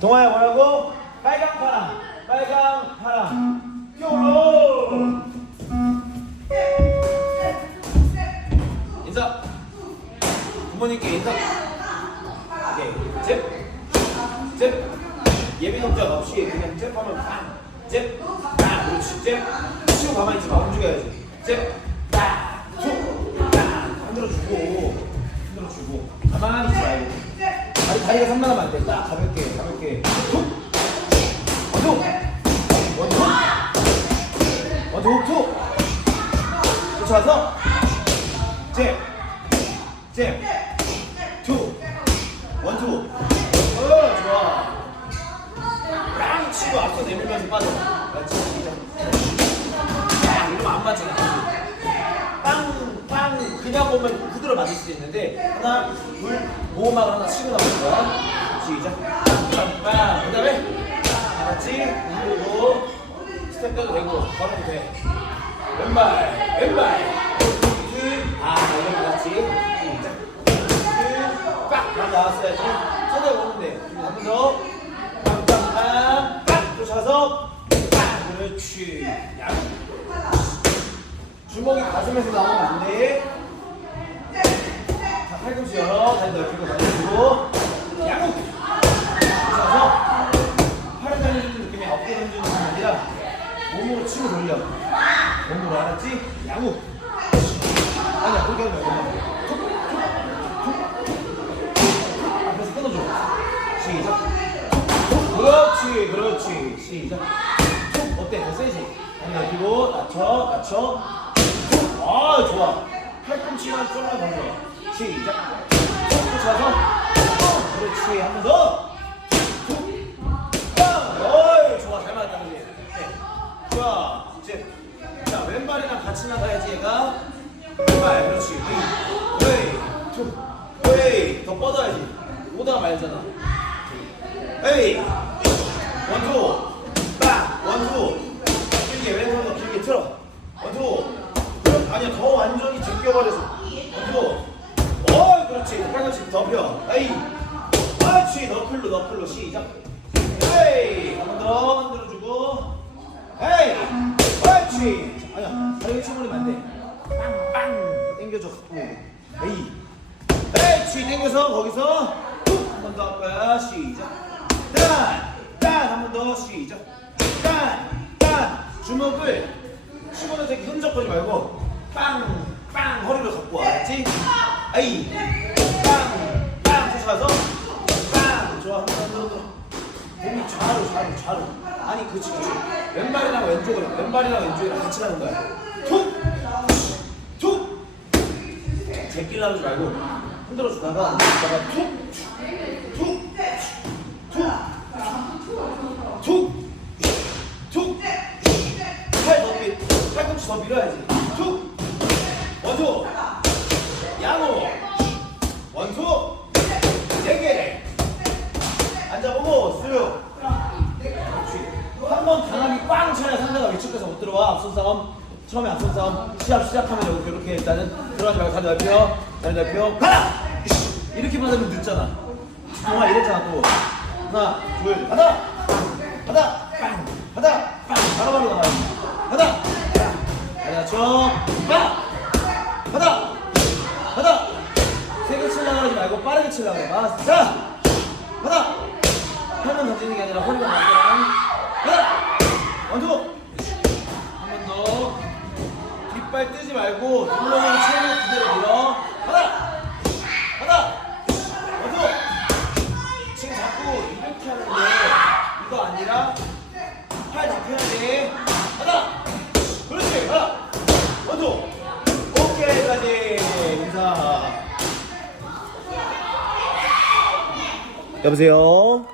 동아야 뭐라고? 빨강 파랑 빨강 파랑. 요로 인사. 부모님께 인사. 오케이. 잽 잽. 예비 동작 없이 그냥 잽 하면 빵잽빵 그렇지. 잽. 치고 가만히 있지 마. 움직여야지. 잽빵툭빵 흔들어주고. 흔들어주고. 가만히 있지 말고. 다리, 다리가 산만하면 안 돼. 딱 가볍게, 툭! 원투! 원투! 원투, 툭! 쫓아서 잽! 잽! 투! 원투! 어, 좋아. 빵 치고 앞서 내밀면서 빠져. 그렇지. 빵! 이러면 안 맞잖아. 빵! 빵! 그냥 보면 후드로 맞을 수도 있는데 하나, 둘, 모음악을 하나 치고 나올 거야. 시작. 빵! 빵! 그 다음에 알았지? 그리고 스텝 빼도 되고 걸어도 돼. 왼발, 왼발. 둘, 아, 이거 맞지? 시작. 둘, 빡! 다 나왔어야지. 손에 오는데. 한번 더. 빵 빵 빵! 빡! 쫓아서 빡! 그렇지. 야. 주먹이 가슴에서 나오면 안 돼. 자, 팔꿈치 열어. 다리 넓히고 넓히고. 야구. 쫓아서 팔을 던지는 느낌이 어깨 던지는 느낌이 아니라 몸으로 치고 돌려. 몸으로 알았지? 야구. 아니야, 그렇게 하지 말고. 앞에서 끊어줘. 시작. 툭. 그렇지, 그렇지. 시작. 툭. 어때? 더 세지? 다리 넓히고, 낮춰, 낮춰. 툭. 아, 좋아. 팔꿈치만 더 들어. 시작. 툭. 쫓아서. 그렇지. 한 번 더. 툭. 빵! 어이, 좋아. 잘 맞았다, 그지? 네. 이제, 자, 왼발이랑 같이 나가야지, 얘가. 왼발, 그렇지. 투, 웨이. 더 뻗어야지. 오다가 말잖아. 에이, 원투, 빡, 원투. 길게, 왼손도 길게 틀어. 원투. 아니야, 더 완전히 제껴버려서. 원투. 어, 그렇지. 팔꿈치 더 펴. 에이. 그렇지. 너클로, 너클로. 시작. 에이. 한번 더 당겨줘. 갖고. 에이. 그렇지. 당겨서 거기서 한 번 더 할 거야. 시작. 딴. 딴. 한 번 더. 시작. 딴. 딴. 주먹을 치고는 되게 흔적거리지 말고 빵. 빵. 허리를 갖고 와. 알았지? 에이. 빵. 빵. 쫓아서 빵. 좋아. 한번 더. 한번 더. 몸이 좌로 좌로 좌로 아니 그치 그치 왼발이랑 왼쪽으로 왼발이랑 왼쪽이랑 같이 가는 거야 제끼려 하지 말고 흔들어 주다가 주다가 툭툭툭툭툭팔 더 밀, 팔꿈치 더 밀어야지. 툭 원투 양호 원투 네개. 앉아보고 수요 한번 강하게 꽝 쳐야 상대가 위축해서 못 들어와. 앞선 싸움 처음에 앞선 싸움 시합 시작하면 여기 이렇게 일단은 들어가지 말고 다리 넓혀 다리 넓혀. 가라! 이렇게 받으면 늦잖아. 동아 이랬잖아 또. 하나 둘 하나 하나 빵 하나 빵 바로바로 나와요 하나 다리 낮춰 빵 하나 하나 세게 치려고 하지 말고 빠르게 치려고 해 맞아 자! 하나 팔만 던지는 게 아니라 허리가 나랑 하나 원투 한 번 더 뒷발 뜨지 말고 눌러놓은 체력 그대로 밀어. 하나 하나 원투 지금 자꾸 이렇게 하는데 이거 아니라 팔 잡혀야 돼. 하나 그렇지! 하나 원투 오케이까지. 인사. 여보세요